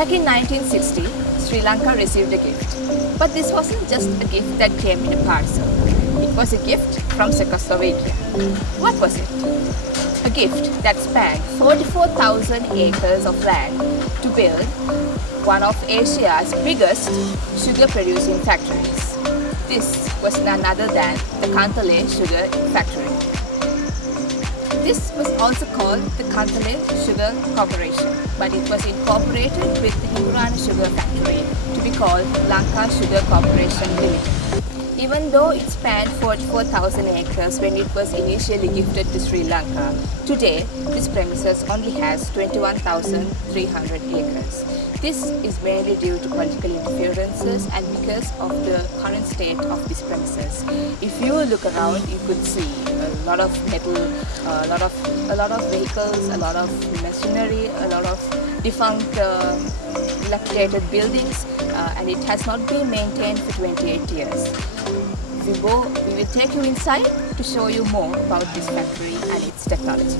Back in 1960, Sri Lanka received a gift. But this wasn't just a gift that came in a parcel. It was a gift from Czechoslovakia. What was it? A gift that spanned 44,000 acres of land to build one of Asia's biggest sugar producing factories. This was none other than the Kantale Sugar Factory. This was also called the Kantale Sugar Corporation, but it was incorporated with the Hindurana Sugar Factory to be called Lanka Sugar Corporation Limited. Even though it spanned 44,000 acres when it was initially gifted to Sri Lanka, today this premises only has 21,300 acres. This is mainly due to political interferences and because of the current state of these premises. If you look around, you could see a lot of metal, a lot of vehicles, a lot of machinery, a lot of defunct dilapidated buildings, and it has not been maintained for 28 years. We will take you inside to show you more about this factory and its technology.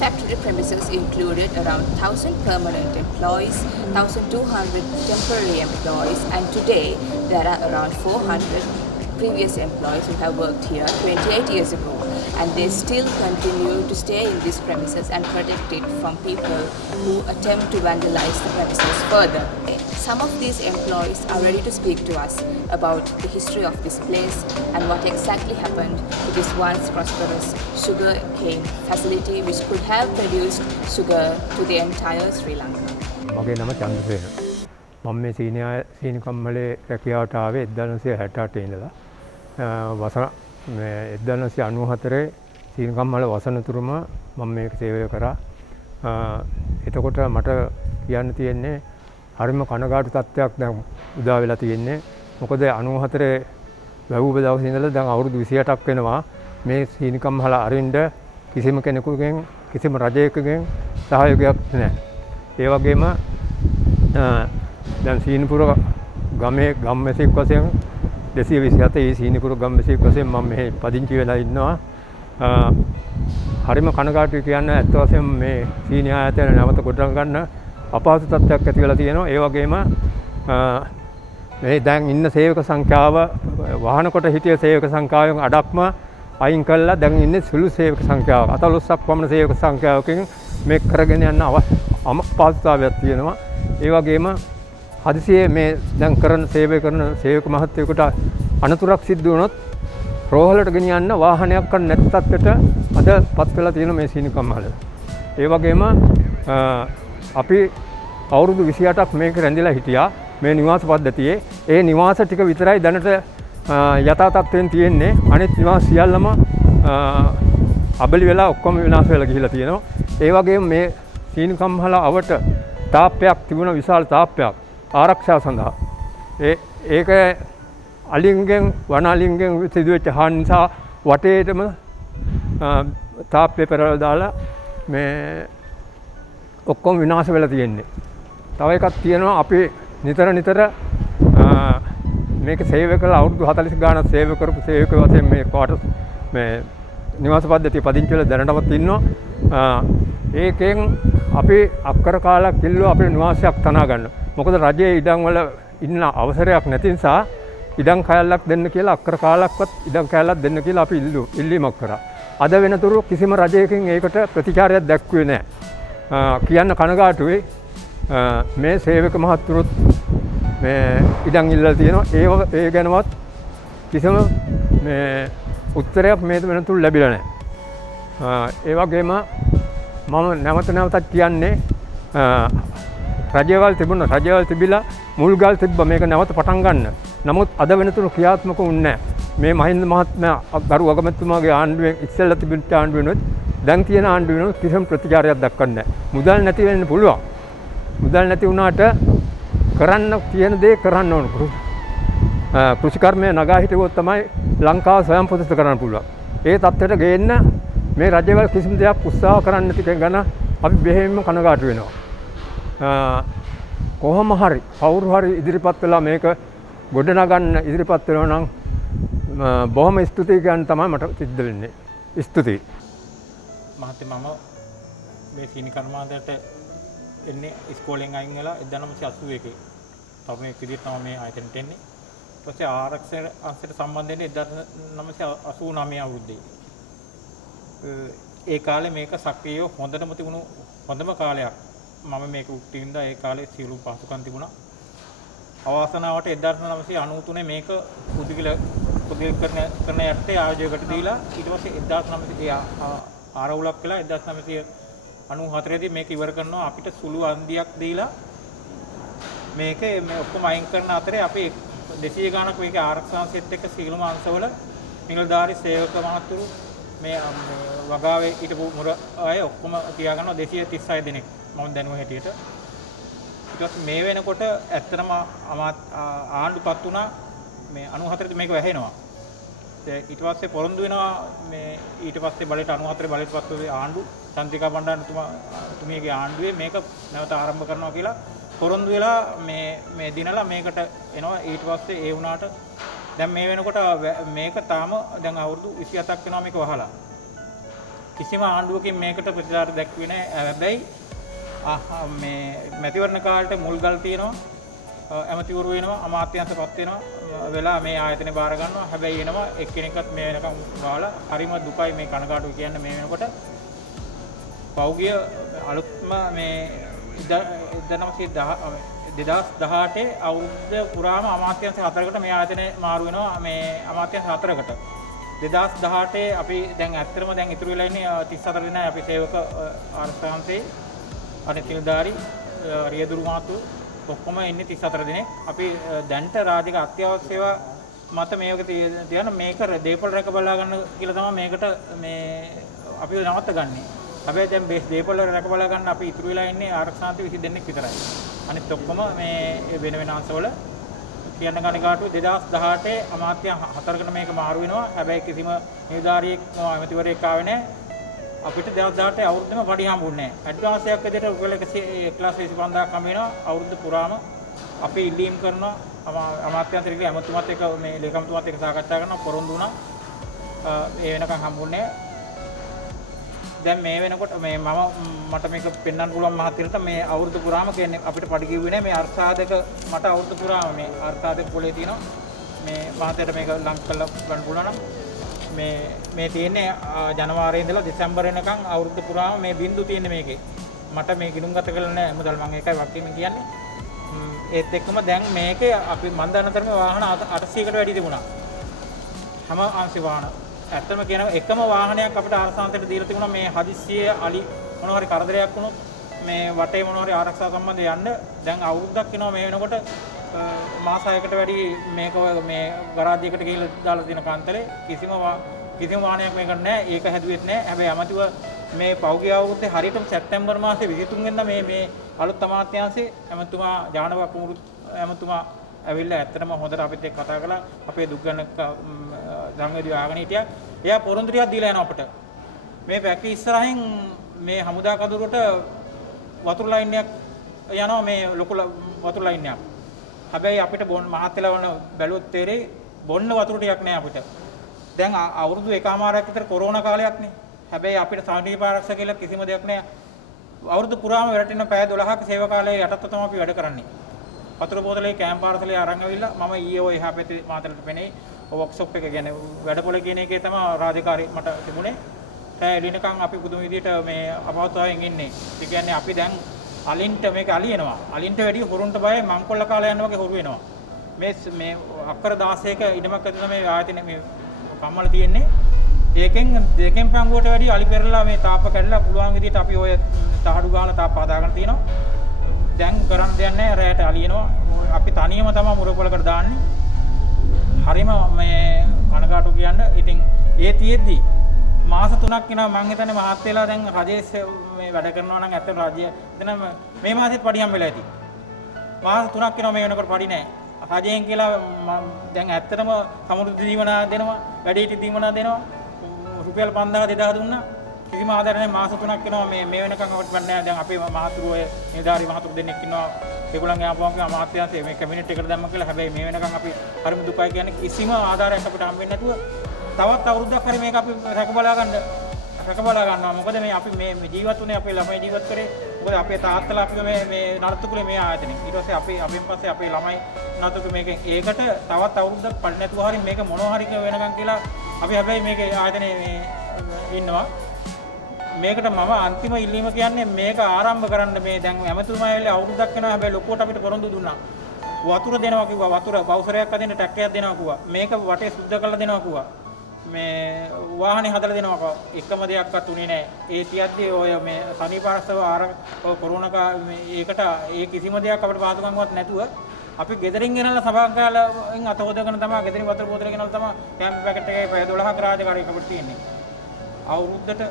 Factory premises included around 1,000 permanent employees, 1,200 temporary employees, and today there are around 400 previous employees who have worked here 28 years ago, and they still continue to stay in these premises and protect it from people who attempt to vandalize the premises further. Some of these employees are ready to speak to us about the history of this place and what exactly happened to this once prosperous sugar cane facility which could have produced sugar to the entire Sri Lanka. මගේ නම චන්ද්‍රසේන. මම මේ සීනිකම්මලේ රැකියාවට ආවේ 1968 ඉඳලා. වසර 1994 සීනිකම්මල වසන තුරුම මම මේක සේවය කරා. එතකොට මට කියන්න තියෙන්නේ හරිම කනගාටු තත්ත්වයක් දැන් උදා වෙලා තියෙන්නේ. මොකද 94 වැවුව දවසේ ඉඳලා දැන් අවුරුදු 28ක් වෙනවා මේ සීනිකම්මල අරින්න කිසිම කෙනෙකුගෙන් කිසිම රජයකගෙන් සහයෝගයක් නැහැ. ඒ වගේම දැන් සීනිපුර ගමේ ගම්මැසියෙක් වශයෙන් 227 සීනිපුර ගම්මැසියෙක් වශයෙන් මම මෙහි පදිංචි වෙලා ඉන්නවා. හරිම කනගාටුයි කියන්නේ ඇත්ත වශයෙන්ම මේ සීනි ආයතන නැවත ගොඩනගා ගන්න අපහසු තත්ත්වයක් ඇති වෙලා තියෙනවා. ඒ වගේම මේ දැන් ඉන්න සේවක සංඛ්‍යාව වාහන කොට හිටිය සේවක සංඛ්‍යාවෙන් අඩක්ම අයින් කළා. දැන් ඉන්නේ සුළු සේවක සංඛ්‍යාවක් 14ක් පමණ සේවක සංඛ්‍යාවකින් මේක කරගෙන යන්න අපහසුතාවයක් තියෙනවා. ඒ වගේම හදිසියේ මේ දැන් කරන සේවය කරන සේවක මහත්තයෙකුට අනතුරක් සිද්ධ වුණොත් රෝහලට ගෙනියන්න වාහනයක් නැති තත්ත්වයට අද පත් වෙලා තියෙන මේ සීනිකම්මල. ඒ වගේම අපි අවුරුදු 28ක් මේක රැඳිලා හිටියා මේ නිවාස පද්ධතියේ. ඒ නිවාස ටික විතරයි දැනට යථා තත්ත්වයෙන් තියෙන්නේ. අනිත් නිවාස සියල්ලම අබලි වෙලා ඔක්කොම විනාශ වෙලා ගිහිලා තියෙනවා. ඒ වගේම මේ සීනිකම්මල අවට තාප්පයක් තිබුණ විශාල තාප්පයක් ආරක්ෂාව සඳහා. ඒක අලින්ගෙන් වන අලින්ගෙන් සිදුවෙච්ච හානි නිසා වටේටම තාප්පේ පෙරලා දාලා මේ ඔක්කොම විනාශ වෙලා තියෙන්නේ. තව එකක් තියෙනවා අපි නිතර මේක සේවය කළා අවුරුදු 40 ගානක් සේවය කරපු සේවකයෝ වශයෙන් මේ ක්වාටර්ස් මේ නිවාස පද්ධතිය පදිංචි වෙලා දැනටමත් ඉන්නවා. ඒකෙන් අපි අක්කර කාලක් කිල්ලුවා අපේ නිවාසයක් තනා ගන්න. මොකද රජයේ ඉඩම් වල ඉන්න අවසරයක් නැති නිසා ඉඩම් කෑල්ලක් දෙන්න කියලා අක්කර කාලක්වත් ඉඩම් කෑල්ලක් දෙන්න කියලා අපි ඉල්ලීමක් කරා. අද වෙනතුරු කිසිම රජයකින් ඒකට ප්‍රතිචාරයක් දැක්ුවේ නැහැ. කියන්න කනගාටුයි. මේ සේවක මහත්තුරුත් මේ ඉඩම් ඉල්ලලා තියෙනවා. ඒ ගැනවත් කිසිම මේ උත්තරයක් මේ වෙනතුරු ලැබිලා නැහැ. ඒ වගේම මම නැවතත් කියන්නේ රජවල් තිබිලා මුල්ගල් තිබ්බ මේක නැවත පටන් ගන්න. නමුත් අද වෙනතුරු ක්‍රියාත්මක වුණේ නැහැ. මේ මහින්ද මහත්මයා ගරු අගමැතිතුමාගේ ආණ්ඩුවෙන් ඉස්සෙල්ලා තිබිච්ච ආණ්ඩුවෙනුත් දැන් තියෙන ආණ්ඩුව වෙනුවෙන් කිසිම ප්‍රතිචාරයක් දක්වන්නේ නැහැ. මුදල් නැති වෙන්න පුළුවන්. මුදල් නැති වුණාට කරන්න තියෙන දේ කරන්න ඕන. කෘෂිකර්මය නගා හිටුවොත් තමයි ලංකාව ස්වයං පොදුෂ්ඨ කරන්න පුළුවන්. ඒ තත්ත්වයට ගේන්න මේ රජවල් කිසිම දෙයක් උත්සාහ කරන්නේ නැති ගැන අපි බෙහෙවින්ම කනගාටු වෙනවා. කොහොම හරි කවුරු හරි ඉදිරිපත් වෙලා මේක ගොඩනගන්න ඉදිරිපත් වෙනවා නම් බොහොම ස්තුතියි කියන්න තමයි මට සිද්ධ වෙන්නේ. ස්තුතියි. මහත්තයා මම මේ සීනි කර්මාන්තයට එන්නේ ඉස්කෝලෙන් අයින් වෙලා 1981. තරුණයෙක් විදිහට තමයි මේ ආයතනයට එන්නේ. ඊට පස්සේ ආරක්ෂක අංශයට සම්බන්ධ වෙන්නේ 1989 අවුරුද්දේ. ඒ කාලේ මේක සක්‍රියව හොඳටම තිබුණු හොඳම කාලයක්. මම මේක උත්තින්දා ඒ කාලේ සියලු පහසුකම් තිබුණා. අවාසනාවට 1993 මේක පුදුකරණ යටතේ ආයෝජකයට දීලා ඊට පස්සේ 1900 ආරවුලක් වෙලා 1994 දී මේක ඉවර කරනවා අපිට සුළු අන්දියක් දීලා මේක මේ ඔක්කොම අයින් කරන අතරේ අපි 200 ගානක් මේක ආරක්ෂාංශෙත් එක්ක සීලම අංශවල නිලධාරි සේවක මහතුරු මේ වගාවේ හිටපු මුර අය ඔක්කොම තියාගන්නවා 236 දෙනෙක් මම දැනුව හැටියට. ඊට පස්සේ මේ වෙනකොට ඇත්තටම ආණ්ඩුපත් වුණා මේ 94 මේක වැහෙනවා. ඊට පස්සේ පොරොන්දු වෙනවා මේ ඊට පස්සේ බලයට 94 බලයට පස්සේ ආණ්ඩු චන්ද්‍රිකා බණ්ඩාරතුමියගේ ආණ්ඩුවේ මේක නැවත ආරම්භ කරනවා කියලා පොරොන්දු වෙලා මේ දිනලා මේකට එනවා. ඊට පස්සේ ඒ වුණාට දැන් මේ වෙනකොට මේක තාම දැන් අවුරුදු 27ක් වෙනවා මේක වහලා. කිසිම ආණ්ඩුවකින් මේකට ප්‍රතිචාර දැක්ුවේ නැහැ. හැබැයි මේ මැතිවරණ කාලේට මුල්ගල් තියෙනවා. ඇමතිවරු වෙනවා, අමාත්‍යංශපත් වෙනවා. වෙලා මේ ආයතනේ බාර ගන්නවා. හැබැයි එනවා එක්කෙනෙක්වත් මේ වෙනකම් ගාලා හරිම දුකයි මේ කනගාටුව කියන්නේ මේ වෙනකොට පෞගිය අලුත්ම මේ 2018 අවුරුද්ද පුරාම අමාත්‍යංශ 4කට මේ ආයතනේ මාරු වෙනවා මේ අමාත්‍යංශ 4කට 2018 අපි දැන් ඇත්තටම දැන් ඉතුරු වෙලා ඉන්නේ 34 දෙනා අපි සේවක ආරක්ෂාංශේ අනිත් නිලධාරි රියදුරු මාතු ඔක්කොම ඉන්නේ 34 දෙනෙක්. අපි දැන්ට රාජික අත්‍යවශ්‍ය සේවා මත මේක තියන මේක දේපොළ රැක බලා ගන්න කියලා තමයි මේකට මේ අපි නවත්ත ගන්නෙ. හැබැයි දැන් දේපොළ රැක බලා ගන්න අපි ඉතුරු වෙලා ඉන්නේ ආරක්ෂාන්ති 20 දෙනෙක් විතරයි. අනිත් ඔක්කොම මේ වෙන වෙන අංශවල කියන්න කණගාටුව 2018 අමාත්‍ය 4කට මේක මාරු වෙනවා. හැබැයි කිසිම නිලධාරියෙක් ඇමතිවරයෙක් ආවේ නැහැ. අපිට 2018 අවුරුද්දම පඩි හම්බුන්නේ නැහැ. ඇඩ්වාන්ස් එකක් විදිහට රුපියල් 1,25,000ක් හම්බ වෙනවා. අවුරුද්ද පුරාම අපි ඉල්ලීම් කරනවා අමාත්‍යාංශයේ ඇමතුමත් එක්ක මේ ලේකම්තුමත් එක්ක සාකච්ඡා කරනවා පොරොන්දු වුණා. ඒ වෙනකන් හම්බුන්නේ නැහැ. දැන් මේ වෙනකොට මේ මට මේක පෙන්වන්න පුළුවන් මහත්කලට මේ අවුරුදු පුරාම කියන්නේ අපිට පඩි කිව්වේ නැහැ. මේ අර්ථාදක මට අවුරුදු පුරාම මේ අර්ථාදක පොලේ තියෙනවා. මේ මහත්යට මේක ලං කරලා ගන්න පුළුවන් නම් මේ තියෙන්නේ ජනවාරියේ ඉඳලා දෙසැම්බර් වෙනකන් අවුරුදු පුරාම මේ බින්දු තියෙන්නේ මේකේ. මට මේ ගිණුම් ගත කරලා නැහැ මුදල් මම ඒකයි වක්කීමෙන් කියන්නේ. ඒත් එක්කම දැන් මේකේ අපි මන් දන්න තරමේ වාහන 800කට වැඩි තිබුණා. හැම අංශේ වාහන. ඇත්තම කියනවා එකම වාහනයක් අපිට ආරක්ෂාන්තයට දීලා තිබුණා මේ හදිස්සියේ අලි මොනවා හරි කරදරයක් වුණොත් මේ වටේ මොනවා හරි ආරක්ෂා සම්බන්ධ යන්න දැන් අවුරුද්දක් වෙනවා මේ වෙනකොට මාස 6කට වැඩි මේක මේ ගරාජ් එකට ගිහිල්ලා දාලා තියෙන කාන්තරේ කිසිම වාහනයක් මේක නැහැ. ඒක හැදුවෙත් නැහැ. හැබැයි අමතිව මේ පෞගිය අවුරුද්දේ හරියටම සැප්තැම්බර් මාසේ 23 වෙනිදා මේ අලුත් අමාත්‍යාංශයේ ඇමතුමා ජානව කුමුරු ඇමතුමා ඇවිල්ලා ඇත්තටම හොඳට අපිත් එක්ක කතා කළා. අපේ දුක් ගැන සංවේදී ආගෙන හිටියා. එයා පොරොන්දු ටිකක් දීලා යනවා අපිට. මේ පැකි ඉස්සරහින් මේ හමුදා කඳුරට වතුර ලයින් එකක් යනවා මේ ලොකු වතුර ලයින් එකක්. හැබැයි අපිට මහත්ලා වන බැලුවොත් තේරෙයි බොන්න වතුර ටිකක් නෑ අපිට. දැන් අවුරුදු එකමාරක් විතර කොරෝනා කාලයක්නේ. හැබැයි අපිට සාමීප ආරක්ෂක කියලා කිසිම දෙයක් නෑ. අවුරුදු පුරාම වැටෙන පැය 12ක සේවා කාලයේ යටත් තමයි අපි වැඩ කරන්නේ. වතුර බෝතලේ කෑම් පාර්සලේ අරන් ඇවිල්ලා මම ඊයේ ඔය එහා පැත්තේ මාතලට පෙනේ වර්ක්ෂොප් එක කියන්නේ වැඩපොළ කියන එකේ තමයි රාජකාරී මට තිබුණේ. ඒ එළිනකන් අපි පුදුම විදියට මේ අපහසුතාවයෙන් ඉන්නේ. ඒ කියන්නේ අපි දැන් අලින්ට මේක අලියනවා. අලින්ට වැඩිය හොරුන්ට බයයි මංකොල්ල කාලා යනවා වගේ හොරු වෙනවා. මේ අක්කර 16ක ඉඩමක් ඇතුළත මේ ආයතනේ මේ කම්මල තියෙන්නේ. දෙකෙන් පංගුවට වැඩිය අලි පෙරලා මේ තාප්ප කැඩලා පුළුවන් විදියට අපි ඔය තහඩු ගාලා තාප්ප හදාගෙන තියෙනවා. දැන් කරන්න දෙයක් නැහැ. රැයට අලියනවා. අපි තනියම තමයි මුරපොලකට දාන්නේ. හරිම මේ කනගාටු කියන්න. ඉතින් ඒ තියෙද්දි මාස 3ක් වෙනවා මම හිතන්නේ මහත් වෙලා දැන් රජයේ මේ වැඩ කරනවා නම් ඇත්තට රජය එතන මේ මාසෙත් පඩි හම්බෙලා ඇති. මාස 3ක් වෙනවා මේ වෙනකොට පඩි නැහැ. රජයෙන් කියලා දැන් ඇත්තටම සමුරුද්ධ දීවනා දෙනවා, වැඩිහිටි දීවනා දෙනවා. රුපියල් 5000 2000 දුන්නා. කිසිම ආදායයක් නැහැ. මාස 3ක් වෙනවා මේ වෙනකන් අපිට බෑ නෑ. දැන් අපේ මහතුරු ඔය නිලධාරි මහතුරු දෙන්නෙක් ඉන්නවා. ඒගොල්ලන්ගේ ආපුවම කිව්වා අමාත්‍යාංශයේ මේ කැබිනට් එකට දැම්ම කියලා. හැබැයි මේ වෙනකන් අපි හරිම දුකයි කියන්නේ කිසිම ආධාරයක් අපිට හම්බෙන්නේ නැතුව තවත් අවුරුද්දක් හරි මේක අපි රැක බලා ගන්නවා. මොකද මේ අපි මේ ජීවත් වුණේ අපේ ළමයි ජීවත් කරේ. මොකද අපේ තාත්තලා අපිව මේ නඩත්තු කළේ මේ ආයතනෙ. ඊට පස්සේ අපෙන් පස්සේ අපේ ළමයි නඩත්තු මේකෙන් ඒකට තවත් අවුරුද්දක් පඩි නැතුව හරි මේක මොනවා හරි වෙනකන් කියලා අපි හැබැයි මේක ආයතනේ මේ ඉන්නවා. මේකට මම අන්තිම ඉල්ලීම කියන්නේ මේක ආරම්භ කරන්න මේ දැන් ඇමතුරුමා ඇවිල්ලා අවුරුද්දක් වෙනවා හැබැයි ලොකුවට අපිට පොරොන්දු දුන්නා. වතුර දෙනවා කිව්වා. වතුර බවුසරයක් අදින්න ටැක්කයක් දෙනවා කිව්වා. මේක වටේ සුද්ධ කරලා දෙනවා කිව්වා. මේ වාහනේ හදලා දෙනවා එකම දෙයක්වත් උනේ නැහැ. ඒ තියද්දි ඔය මේ සනීපාරස්සව කොරෝනා ඒකට ඒ කිසිම දෙයක් අපිට පාදුකම්වත් නැතුව අපි ගෙදරින් ගෙනල්ලා සභාංගාලෙන් අත හොදගෙන තමයි ගෙදරින් වතුර බෝතල ගෙනල්ලා තමයි කැම්ප් පැකට් එකේ පැය 12ක රාජකාරියක් අපිට තියෙන්නේ. අවුරුද්දට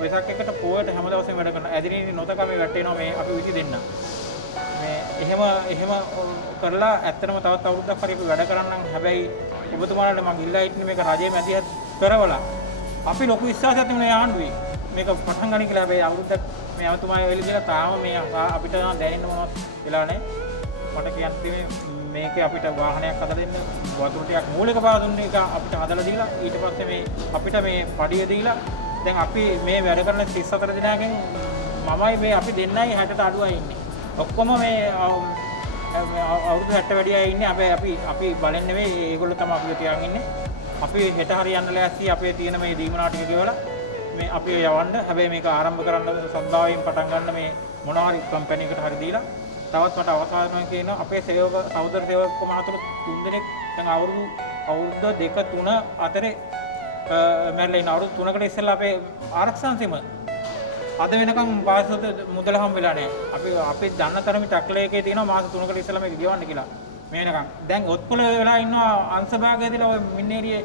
වෙසක් එකට පොයට හැම දවසෙම වැඩ කරනවා. ඇදිනේ නොතක මේ වැටෙනවා මේ අපි විසි දෙන්න. මේ එහෙම කරලා ඇත්තටම තවත් අවුරුද්දක් හරි අපි වැඩ කරන්නම්. හැබැයි ඔබතුමාලාට මම ඉල්ලා හිටින්නේ මේක රජයේ මැදිහත් කරවලා අපි ලොකු විශ්වාසයක් තිබුණේ ආණ්ඩුවේ. මේක පටන් ගන්න කියලා. හැබැයි අවුරුද්දක් මේ අවතුමාය වෙලි කියලා තාම මේ අපිට දැනෙන්න මොනවත් වෙලා නැහැ. මට කියන්න තියෙන්නේ මේකේ අපිට වාහනයක් හදලා දෙන්න වතුර ටිකක් මූලික බව දුන්න එක අපිට හදලා දීලා ඊට පස්සේ මේ අපිට මේ පඩිය දීලා දැන් අපි මේ වැඩ කරන 34 දිනකින් මමයි මේ අපි දෙන්නයි 60ට අඩුවයි ඉන්නේ. ඔක්කොම මේ අවුරුදු 60 වැඩි අය ඉන්නේ. හැබැයි අපි බලන්නේ නෙවෙයි ඒගොල්ලෝ තමයි අපිව තියාගෙන ඉන්නේ. අපි හෙට හරි යන්න ලෑස්ති අපේ තියෙන මේ දීමනා ටික ගෙවලා මේ අපි යවන්න. හැබැයි මේක ආරම්භ කරන්න සද්දාවෙන් පටන් ගන්න මේ මොනවා හරි කම්පැනි එකට හරි දීලා තවත් මට අවසානයෙන් කියනවා අපේ සේවක සහෝදර සේවකකම අතර 3 දෙනෙක් දැන් අවුරුදු 2 3 අතරේ මැරලා ඉන්න. අවුරුදු 3කට ඉස්සෙල්ලා අපේ ආරක්ෂාංශෙම අද වෙනකම් පාසල මුදල හම් වෙලා නැහැ. අපි දන්න තරමේ ටක්ලේකේ තියෙනවා මාස 3කට ඉස්සෙල්ලා මේක ගෙවන්න කියලා. මේ වෙනකම් දැන් ඔත්කොල වෙලා ඉන්නවා අංශභාගය දීලා ඔය මින්නේරියේ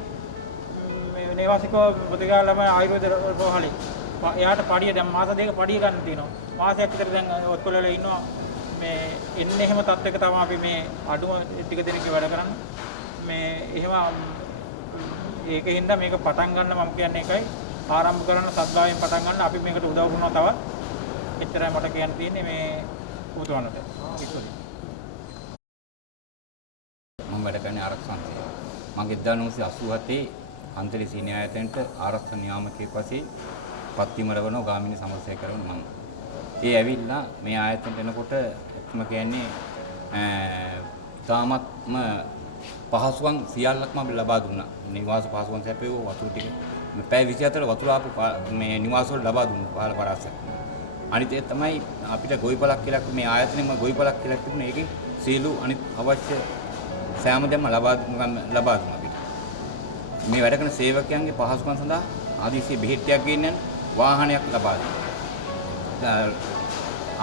නේවාසිකව ප්‍රතිගාලම ආයුර්වේද රෝහලේ. එයාට පඩිය දැන් මාස 2ක පඩිය ගන්න තියෙනවා. මාසයක් විතර දැන් ඔත්කොල වෙලා ඉන්නවා. මේ එන්නේ එහෙම තත්ත්වයක තමයි අපි මේ අඩුම ටික දෙනෙක් වැඩ කරන්නේ. මේ එහෙම ඒකින්ද මේක පටන් ගන්න මම කියන්නේ ඒකයි. ආරම්භ කරන සද්දාවෙන් පටන් ගන්න අපි මේකට උදව් කරනවා තවත්. එච්චරයි මට කියන්න තියෙන්නේ මේ උතුවන්නට. මම වැඩ කරන්නේ ආරක්ෂාංශයේ. මම 1987 අන්තරි සීනි ආයතනයේ ආරක්ෂා නියාමකයෙක් වශයෙන් පත්තිමරවන ගාමිණී සමරසේකරන් මම. ඒ ඇවිල්ලා මේ ආයතනට එනකොට මම කියන්නේ තාමත්ම පහසුකම් සියල්ලක්ම අපි ලබා දුන්නා. නිවාස පහසුකම් සැපයුවා වතුර ටික පැය 24 වතුර ආපු මේ නිවාස වල ලබා දුන්නා පහළ පරාසයක්. අනිත් ඒ තමයි අපිට ගොවිපලක් කියලා මේ ආයතනෙම ගොවිපලක් කියලා තිබුණේ. ඒකේ සීලු අනිත් අවශ්‍ය සෑම දෙයක්ම ලබා දුන්නා අපිට. මේ වැඩ කරන සේවකයන්ගේ පහසුකම් සඳහා ආදිසි බෙහෙත්යක් ගෙන්නන වාහනයක් ලබා දුන්නා.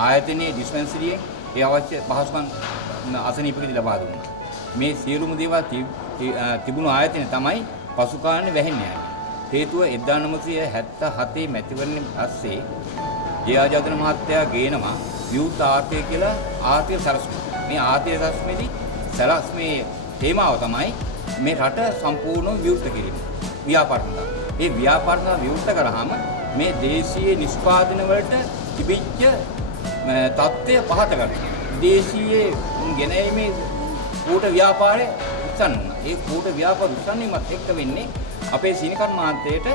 ආයතනයේ ඩිස්පෙන්සරියේ ඒ අවශ්‍ය පහසුකම් අසනීපකදී ලබා දුන්නා. මේ සියලුම දේවල් තිබුණු ආයතනය තමයි පසුකාලනේ වැහෙන්නේ. හේතුව 1977 මැතිවරණයෙන් පස්සේ ජයාජාතන මහත්තයා ගේනවා විවෘත ආර්ථිකය කියලා ආර්ථික සැලසුම. මේ ආර්ථික සැලසුමේදී සැලසුමේ තේමාව තමයි මේ රට සම්පූර්ණ විවෘත කිරීම. ව්‍යාපාරණ. ඒ ව්‍යාපාරණ විවෘත කරාම මේ දේශීය නිෂ්පාදන වලට තිබිච්ච තත්ත්වය පහත කරනවා. දේශීය ගෙනීමේ කූට ව්‍යාපාරය උත්සන්න වුණා. ඒ කූට ව්‍යාපාර උත්සන්න වීමත් එක්ක වෙන්නේ අපේ සීනි කර්මාන්තයට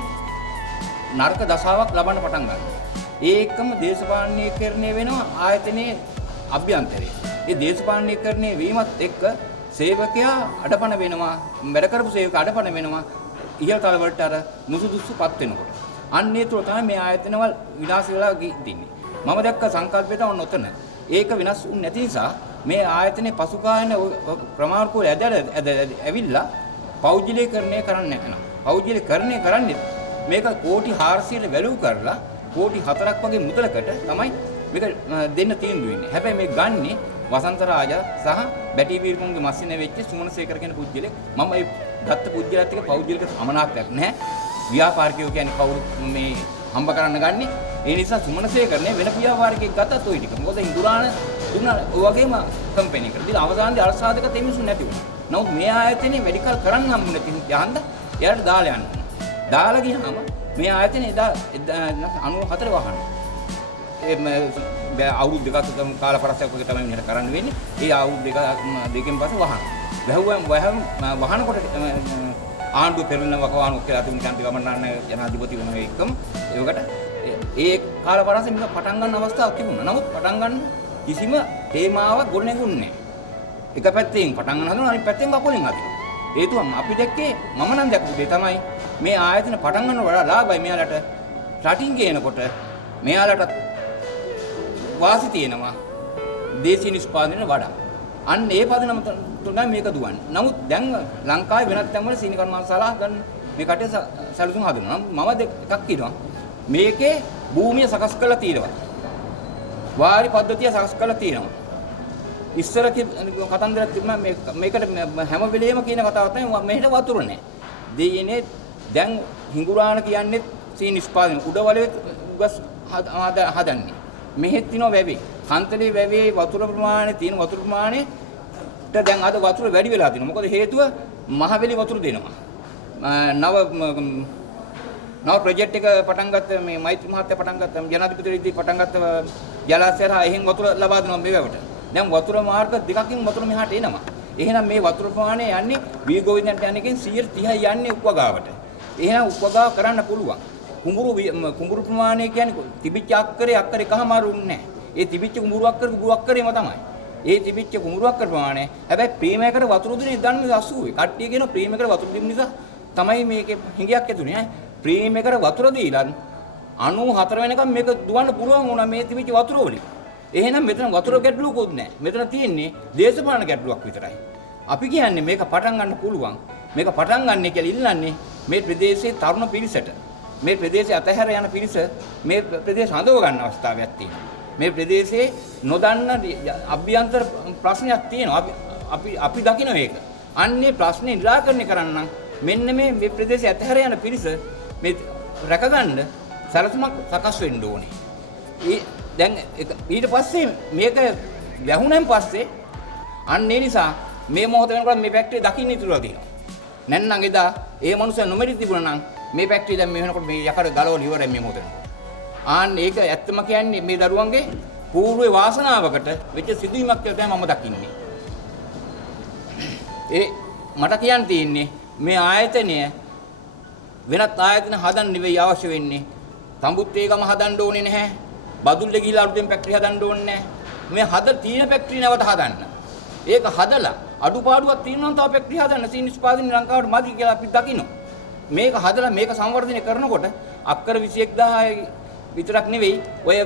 නරක දශාවක් ලබන්න පටන් ගන්නවා. ඒ එක්කම දේශපාලනීකරණය වෙනවා ආයතනයේ අභ්‍යන්තරයේ. ඒ දේශපාලනීකරණය වීමත් එක්ක සේවකයා අඩපණ වෙනවා. වැඩ කරපු සේවකයා අඩපණ වෙනවා. ඉහළ තල වලට අර නුසුදුසුපත් වෙනකොට. අන්න ඒ තුල තමයි මේ ආයතනවල විනාශ වෙලා ගිහින්නේ. මම දැක්ක සංකල්පයට ඔන්න ඔතන. ඒක වෙනස් වුනේ නැති නිසා මේ ආයතනයේ පසුකායන ප්‍රමාණිකව ඇවිල්ලා පෞද්ගලීකරණය කරන්න යනවා. පෞද්ගලීකරණය කරන්නේ මේක කෝටි 400ට වැලු කරලා කෝටි 4ක් වගේ මුදලකට තමයි මේක දෙන්න තීන්දුව වෙන්නේ. හැබැයි මේ ගන්නේ වසන්ත රාජා සහ බැටි වීරමුන්ගේ මස්සින වෙච්ච සුමනසේකර කියන පුජ්‍යලෙක්. මම ඒ ගත්ත පුජ්‍යලත් එක්ක පෞද්ගලික අමනාපයක් නැහැ. ව්‍යාපාරිකයෝ කියන්නේ කවුරු මේ හම්බ කරන්න ගන්නේ. ඒ නිසා සුමනසේකරනේ වෙන ව්‍යාපාරිකයෙක් ගත්තත් ওই ටික. මොකද හිඟුරාණ දුන්නා ඔය වගේම කම්පැනි එකට. ඉතින් අවසානයේ අර්ථසාධක තෙමිසු නැති වුණා. නමුත් මේ ආයතනේ මෙඩිකල් කරන්න හම්බුනේ යහන්ද එයාට දාලා යන්න. දාලා ගියාම මේ ආයතනේ එදා 94 වහන. ඒ අවුරුදු දෙකක් කාල පරස්සයක් වගේ තමයි මෙහෙට කරන්න වෙන්නේ. ඒ අවුරුදු දෙකෙන් පස්සේ වහන. වහනකොට ආණ්ඩුව පෙරලන වකවානුවක් කියලා තිබුණ කන්ති ගමනන්න ජනාධිපති වෙන එකම ඒකට ඒ කාල පරස්සෙ මේක පටන් ගන්න අවස්ථාවක් තිබුණා. නමුත් පටන් ගන්න කිසිම තේමාවක් ගොඩ නැගුණේ නැහැ. එක පැත්තෙන් පටන් ගන්න හදනවා අනිත් පැත්තෙන් කකුලෙන් අදිනවා. හේතුව අපි දැක්කේ මම නම් දැක්කු දේ තමයි මේ ආයතන පටන් ගන්න වඩා ලාභයි මෙයාලට රටින් ගේනකොට මෙයාලට වාසි තියෙනවා දේශීය නිෂ්පාදනයට වඩා. අන්න ඒ පදනම තුනයි මේක දුවන්නේ. නමුත් දැන් ලංකාවේ වෙනත් තැන්වල සීනි කර්මාන්තශාලා ගන්න මේ කටේ සැලසුම් හදනවා. මම එකක් කියනවා. මේකේ භූමිය සකස් කරලා තියෙනවා. වාරි පද්ධතිය සකස් කරලා තියෙනවා. ඉස්සර කතන්දරයක් තිබුණා මේකට හැම වෙලෙම කියන කතාවක් තමයි මෙහෙට වතුර නැහැ. දෙයනේ දැන් හිඟුරාණ කියන්නේ සීනි නිෂ්පාදනය උඩවලේ ගස් හදන්නේ. මෙහෙත් තිනවා වැවේ. කන්තලේ වැවේ වතුර ප්‍රමාණය තියෙන වතුර ප්‍රමාණයට දැන් අද වතුර වැඩි වෙලා තියෙනවා. මොකද හේතුව මහවැලි වතුර දෙනවා. නව ප්‍රොජෙක්ට් එක පටන් ගත්ත මේ මෛත්‍රී මහත්තයා පටන් ගත්ත ජනාධිපතිවරයෙක් පටන් ගත්ත ජලාශය හරහා එහෙන් වතුර ලබා දෙනවා මේ වැවට. දැන් වතුර මාර්ග දෙකකින් වතුර මෙහාට එනවා. එහෙනම් මේ වතුර ප්‍රමාණය යන්නේ වීගෝවින්දන්ට යන එකෙන් 130යි යන්නේ උපගාවට. එහෙනම් උපගාව කරන්න පුළුවන්. කුඹුරු ප්‍රමාණය කියන්නේ තිබිච්ච අක්කරේ එකමාරුන්නේ නැහැ. ඒ තිබිච්ච කුඹුරු අක්කරේම තමයි. ඒ තිබිච්ච කුඹුරු අක්කර ප්‍රමාණය හැබැයි ප්‍රේමයකට වතුර දුන්නේ දන්නේ 80. කට්ටිය කියන ප්‍රේමයකට වතුර දීම නිසා තමයි මේකේ හිඟයක් ඇතුනේ. ප්‍රේමයකට වතුර දීලා 94 වෙනකම් මේක දුවන්න පුළුවන් වුණා මේ තිබිච්ච වතුර වලින්. එහෙනම් මෙතන වතුර ගැටලුවකුත් නැහැ. මෙතන තියෙන්නේ දේශපාලන ගැටලුවක් විතරයි. අපි කියන්නේ මේක පටන් ගන්න පුළුවන්. මේක පටන් ගන්න කියලා ඉල්ලන්නේ මේ ප්‍රදේශයේ තරුණ පිරිසට. මේ ප්‍රදේශයේ අතහැර යන පිරිස මේ ප්‍රදේශ හඳව ගන්න අවස්ථාවක් තියෙනවා. මේ ප්‍රදේශයේ නොදන්න අභ්‍යන්තර ප්‍රශ්නයක් තියෙනවා. අපි දකින්න ඒක. අන්නේ ප්‍රශ්නේ නිරාකරණය කරන්න මෙන්න මේ ප්‍රදේශයේ අතහැර යන පිරිස මේ රැකගන්න සැලසුමක් සකස් වෙන්න ඕනේ. දැන් ඊට පස්සේ මේක වැහුණෙන් පස්සේ අන්න ඒ නිසා මේ මොහොත වෙනකොට මේ ෆැක්ටරිය දකින්න ඉතුරුලා තියෙනවා. නැත්නම් එදා ඒ මනුස්සයා නොමෙරි තිබුණා නම් මේ ෆැක්ටරිය දැන් මේ වෙනකොට මේ යකඩ ගලවලා ඉවරයි මේ මොහොත වෙනකොට. ආන්න ඒක ඇත්තම කියන්නේ මේ දරුවන්ගේ పూర్වේ වාසනාවකට වෙච්ච සිදුවීමක් කියලා තමයි මම දකින්නේ. මට කියන්න තියෙන්නේ මේ ආයතනය වෙනත් ආයතන හදන්න නෙවෙයි අවශ්‍ය වෙන්නේ. තඹුත්තේගම හදන්න ඕනේ නැහැ. බදුල්ලේ ගිහිලා අලුතෙන් ෆැක්ටරි හදන්න ඕනේ නැහැ. මේ තියෙන ෆැක්ටරි නැවත හදන්න. ඒක හදලා අඩුපාඩුවක් තියෙනවා නම් තව ෆැක්ටරි හදන්න සීනි නිෂ්පාදනය ලංකාවට මදි කියලා අපි දකිනවා. මේක හදලා මේක සංවර්ධනය කරනකොට අක්කර 21000 විතරක් නෙවෙයි ඔය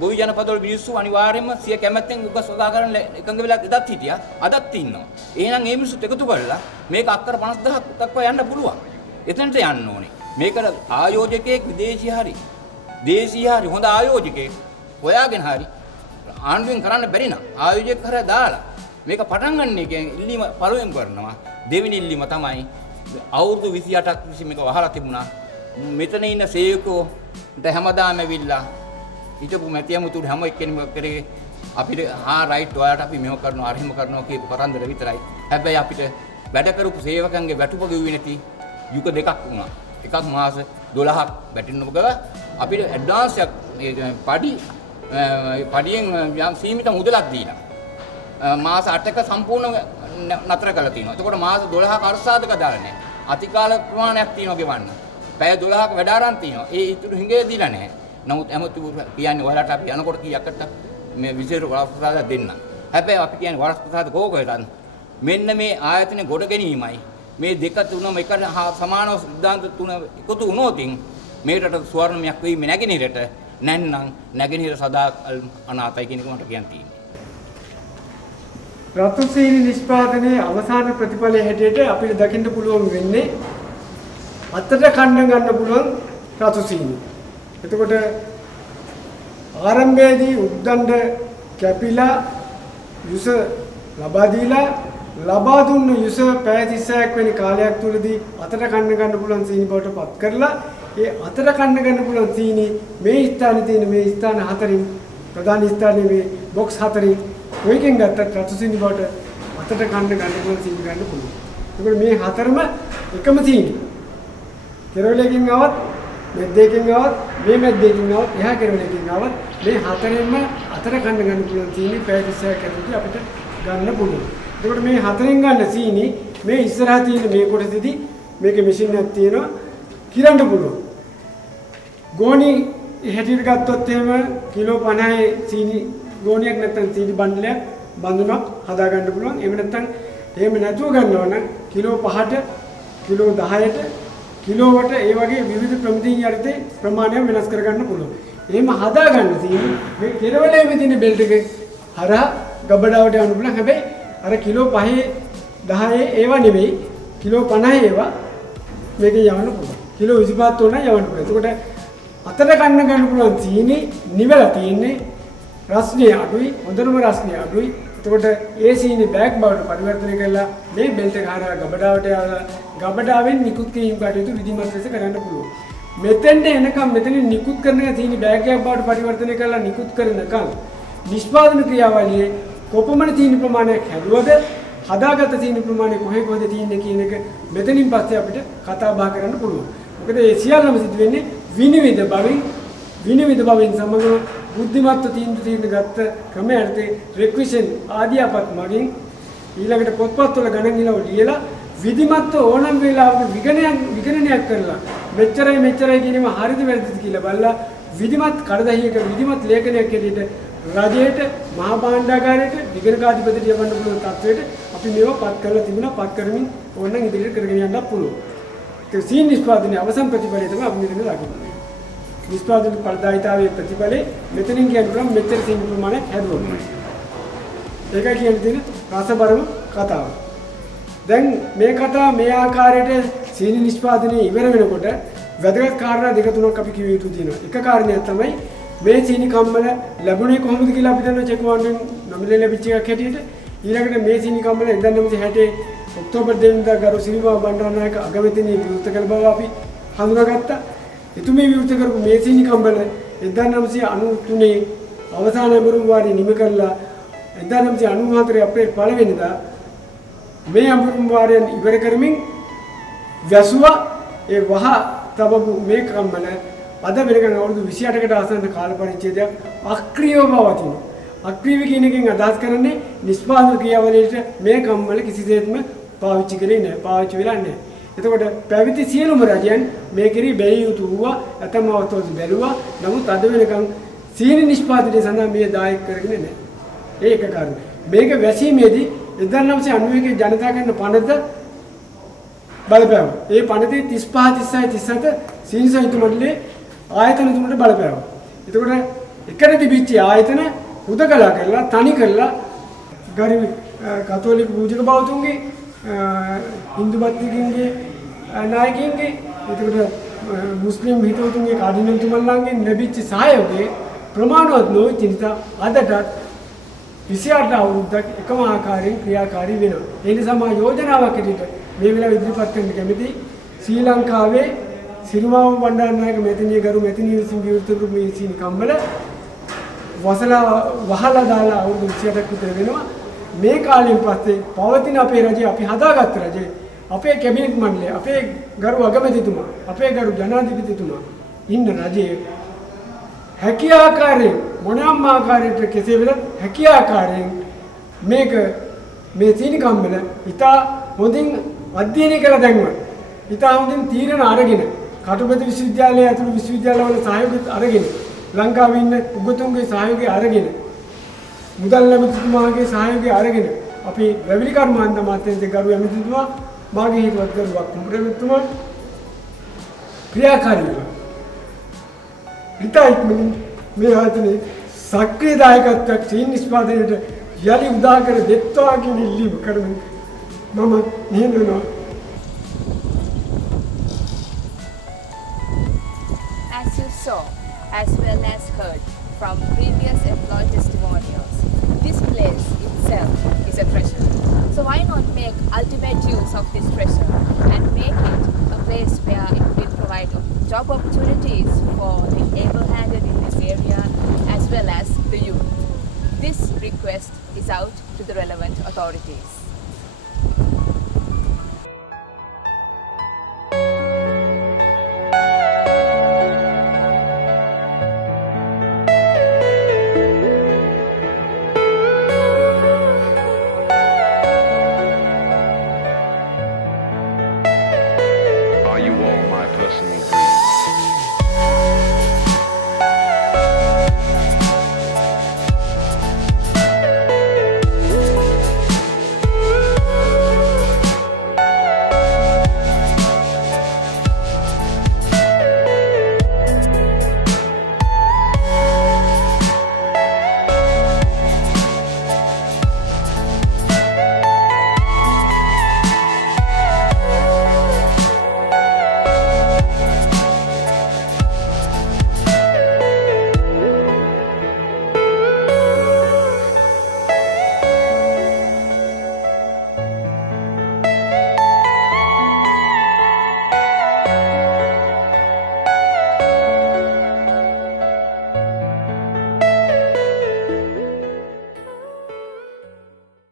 ගොවි ජනපදවල මිනිස්සු අනිවාර්යයෙන්ම සිය කැමැත්තෙන් උගස් සදා කරන්න එකඟ වෙලා එදත් හිටියා අදත් ඉන්නවා. එහෙනම් මේ මිනිස්සුත් එකතු කරලා මේක අක්කර 50000ක් දක්වා යන්න පුළුවන්. එතනට යන්න ඕනේ. මේකට ආයෝජකයෙක් විදේශී හරි දේශීය හරි හොඳ ආයෝජකයෙක් හොයාගෙන හරි ආණ්ඩුවෙන් කරන්න බැරි නම් ආයෝජක කරලා දාලා මේක පටන් ගන්න එකෙන් ඉල්ලීම පළවෙන් කරනවා. දෙවෙනි ඉල්ලීම තමයි අවුරුදු 28ක් විසි මේක වහලා තිබුණා. මෙතන ඉන්න සේවකෝන්ට හැමදාම ඇවිල්ලා හිටපු මැතියමුතුරු හැම එක්කෙනෙම කරේ අපිට රයිට් ඔයාලට අපි මෙහෙම කරනවා අර එහෙම කරනවා කියපු කරන්දර විතරයි. හැබැයි අපිට වැඩ කරපු සේවකයන්ගේ වැටුප ගෙවුවේ නැති යුග දෙකක් වුණා. එකක් මාස 12ක් වැටෙන්නම ගව අපිට ඇඩ්වාන්ස් එකක් පඩියෙන් යම් සීමිත මුදලක් දීලා මාස 8ක සම්පූර්ණ නතර කරලා තියෙනවා. එතකොට මාස 12ක අර්ථසාධක දාලා නැහැ. අතිකාල ප්‍රමාණයක් තියෙනවා ගෙවන්න. පැය 12ක වැඩ ආරන් තියෙනවා. ඒ ඉතුරු හිඟේ දීලා නැහැ. නමුත් ඇමතුරු කියන්නේ ඔයාලට අපි යනකොට කීයකට මේ විශේෂ වරස්ප්‍රසාද දෙන්න. හැබැයි අපි කියන්නේ වරස්ප්‍රසාද කෝකෙටත් මෙන්න මේ ආයතන ගොඩ ගැනීමයි මේ දෙක තුනම එක සමානව සිද්ධාන්ත තුන එකතු වුණොතින් මේකට ස්වර්ණමයක් වෙයි මේ නැගෙනහිරට නැත්නම් නැගෙනහිර සදා අනාතයි කියන එක මට කියන්න තියෙනවා. රතු සීනි නිෂ්පාදනයේ අවසාන ප්‍රතිඵලයේ හැටියට අපිට දකින්න පුළුවන් වෙන්නේ අතට කන්න ගන්න පුළුවන් රතු සීනි. එතකොට ආරම්භයේදී උද්දණ්ඩ කැපිලා යුස ලබා දීලා ලබා දුන්න යුස පැය 36ක් වෙනි කාලයක් තුලදී අතට කන්න ගන්න පුළුවන් සීනි බවට පත් කරලා ඒ අතට කන්න ගන්න පුළුවන් සීනි මේ ස්ථානයේ තියෙන මේ ස්ථාන හතරින් ප්‍රධාන ස්ථානයේ මේ බොක්ස් හතරින් කොයිකෙන් ගත්තත් රතු සීනි බවට අතට කන්න ගන්න පුළුවන් සීනි ගන්න පුළුවන්. ඒකෝට මේ හතරම එකම සීනි. කෙරවලකින් ආවත් මෙද්දකින් ආවත් මේ මෙද්දකින් ආවත් එහා කෙරවලකින් ආවත් මේ හතරෙන්ම අතට කන්න ගන්න පුළුවන් සීනි පැය 36ක් ඇතුළත අපිට ගන්න පුළුවන්. එතකොට මේ හතරෙන් ගන්න සීනි මේ ඉස්සරහා තියෙන මේ කොටසේදී මේකේ මැෂින් එකක් තියෙනවා කිරන්න පුළුවන්. ගෝණි හැටියට ගත්තොත් එහෙම කිලෝ 50 සීනි ගෝණියක් නැත්නම් සීනි බණ්ඩලයක් බඳුනක් හදා ගන්න පුළුවන්. එහෙම නැත්නම් එහෙම නැතුව ගන්නවා නම් කිලෝ 5ට කිලෝ 10ට කිලෝවට ඒ වගේ විවිධ ප්‍රමිතින් යටතේ ප්‍රමාණය වෙනස් කර ගන්න පුළුවන්. එහෙම හදා ගන්න සීනි මේ කෙරවලේ තියෙන බෙල්ට් එක හරහා ගබඩාවට යන්න පුළුවන්. හැබැයි අර කිලෝ 5 10 ඒවා නෙවෙයි කිලෝ 50 ඒවා මේකේ යවන්න පුළුවන්. කිලෝ 25 තොරණ යවන්න පුළුවන්. එතකොට අතට ගන්න පුළුවන් සීනි නිවලා තියෙන්නේ රස්නිය අඩුයි, හොඳටම රස්නිය අඩුයි. එතකොට ඒ සීනි බෑග් බවට පරිවර්තනය කරලා මේ බෙල්ට් එක හරහා ගබඩාවට යවලා ගබඩාවෙන් නිකුත් කිරීම කටයුතු විධිමත් ලෙස කරන්න පුළුවන්. මෙතෙන්ට එනකම් මෙතනින් නිකුත් කරන සීනි බෑග් එකක් බවට පරිවර්තනය කරලා නිකුත් කරනකම් නිෂ්පාදන ක්‍රියාවලියේ කොපමණ තීන ප්‍රමාණයක් හැදුවද හදාගත්ත තීන ප්‍රමාණය කොහේ කොහෙද තියෙන්නේ කියන එක මෙතනින් පස්සේ අපිට කතා බහ කරන්න පුළුවන්. මොකද ඒ සියල්ලම සිදු වෙන්නේ විනිවිද බවින් සමග බුද්ධිමත්ව තීන්දුව ගත්ත ක්‍රමයන්ට රික්විෂන් ආදියාපත් මගින් ඊළඟට පොත්පත්වල ගණන් ඉලව ලියලා විධිමත්ව ඕනම වෙලාවක විගණනයක් කරලා මෙච්චරයි කියනවා හරිද වැරදිද කියලා බලලා විධිමත් කඩදාසියක විධිමත් ලේඛනයක් හැටියට රජයට මහා භාණ්ඩාගාරයට විගණකාධිපතිට යවන්න පුළුවන් තත්වයට අපි මේවා පත් කරලා තිබුණා. පත් කරමින් ඕනනම් ඉදිරියට කරගෙන යන්න පුළුවන්. ඒ සීනි නිෂ්පාදනයේ අවසන් ප්‍රතිඵලය තමයි අපි මෙතන දකින්නේ. නිෂ්පාදන ඵලදායීතාවයේ ප්‍රතිඵලය මෙතනින් කියනවා මෙච්චර සීනි ප්‍රමාණයක් හැදුවා. ඒකයි කියන්නේ තියෙන රසබරම කතාව. දැන් මේ කතාව මේ ආකාරයට සීනි නිෂ්පාදනයේ ඉවර වෙනකොට වැදගත් කාරණා දෙක තුනක් අපි කිව යුතු තියෙනවා. එක කාරණයක් තමයි මේ සීනි කම්මල ලැබුණේ කොහොමද කියලා අපි දන්නවා චෙක්වාන්ඩෙන් නොමිලේ ලැබිච්ච එකක් හැටියට. ඊළඟට මේ සීනි කම්මල 1960 ඔක්තෝබර් 2 වෙනිදා ගරු සිරිවා බණ්ඩාරනායක අගමැතිනි විවෘත කළ බව අපි හඳුනාගත්තා. එතුමේ විවෘත කරපු මේ සීනි කම්මල 1993 අවසාන අඹුරුම් වාරයේ නිම කරලා 1994 අප්‍රේල් 1 වෙනිදා මේ අඹුරුම් වාරයෙන් ඉවර කරමින් වැසුවා. ඒ වහ තබපු මේ කම්මල අද වෙනකන් අවුරුදු 28කට ආසන්න කාල පරිච්ඡේදයක් අක්‍රියව පවතිනවා. අක්‍රියව කියන එකෙන් අදහස් කරන්නේ නිෂ්පාදන ක්‍රියාවලියට මේ කම්මල කිසිසේත්ම පාවිච්චි කරේ නැහැ. පාවිච්චි වෙලා නැහැ. එතකොට පැවිදි සියලුම රජයන් මේ කිරි බැලිය යුතු වූවා. ඇතම අවස්ථාවල බැලුවා. නමුත් අද වෙනකන් සීනි නිෂ්පාදනයේ සඳහා මේ දායක කරගෙන නැහැ. ඒක කාරණා. මේක වැසීමේදී 1991 ජනතා කරන පනත බලපෑවා. ඒ පනතේ 35 36 37 සීනි සහිත මණ්ඩලයේ ආයතන තුනට බලපෑවා. එතකොට එකට තිබිච්ච ආයතන හුදකලා කරලා තනි කරලා ගරි කතෝලික පූජක බෞද්ධුන්ගේ හින්දු බත්තිකින්ගේ නායකයින්ගේ එතකොට මුස්ලිම් හිතවතුන්ගේ කාඩිනල්තුමන්ලාගෙන් ලැබිච්ච සහයෝගයේ ප්‍රමාණවත් නොවෙච්ච නිසා අදටත් 28 අවුරුද්දක් එකම ආකාරයෙන් ක්‍රියාකාරී වෙනවා. ඒ නිසා මා යෝජනාවක් ඇටියට මේ වෙලාව ඉදිරිපත් කරන්න කැමති ශ්‍රී ලංකාවේ සිරිමාව බණ්ඩාරනායක මෙතනිය ගරු මෙතනිය විසින් විවෘත කරපු මේ සීනි කම්මල වහලා දාලා අවුරුදු 28ක් විතර වෙනවා. මේ කාලෙන් පස්සේ පවතින අපේ රජය අපි හදාගත්ත රජය අපේ කැබිනට් මණ්ඩලය අපේ ගරු අගමැතිතුමා අපේ ගරු ජනාධිපතිතුමා ඉන්න රජයේ හැකියාකාරයෙන් මොනවාම ආකාරයකට කෙසේ වෙලත් හැකියාකාරයෙන් මේක මේ සීනි කම්මල ඉතා හොඳින් අධ්‍යයනය කළ දැන්වත් ඉතා හොඳින් තීරණ අරගෙන කටුබද විශ්වවිද්‍යාලය ඇතුළු විශ්වවිද්‍යාලවල සහයෝගයත් අරගෙන ලංකාවේ ඉන්න උගතුන්ගේ සහයෝගය අරගෙන මුදල් ඇමතිතුමාගේ සහයෝගය අරගෙන අපි වැවිලි කර්මාන්ත අමාත්‍යාංශයේ ගරු ඇමතිතුමා මාගේ හිතවත් ගරු වක්කුම්පුරේතුමා ක්‍රියාකාරී වෙනවා. ඉතින් මේ ආයතනයේ සක්‍රීය දායකත්වයක් සීනි නිෂ්පාදනයට යලි උදා කර දෙත්වා කියන ඉල්ලීම කරමින් මම නිහඬනවා. As you saw, as well as heard from previous employee testimonials, this place itself is a treasure. So So why not make ultimate use of this treasure and make it a place where it will provide job opportunities for the able-handed in this area as well as the youth. This request is out to the relevant authorities.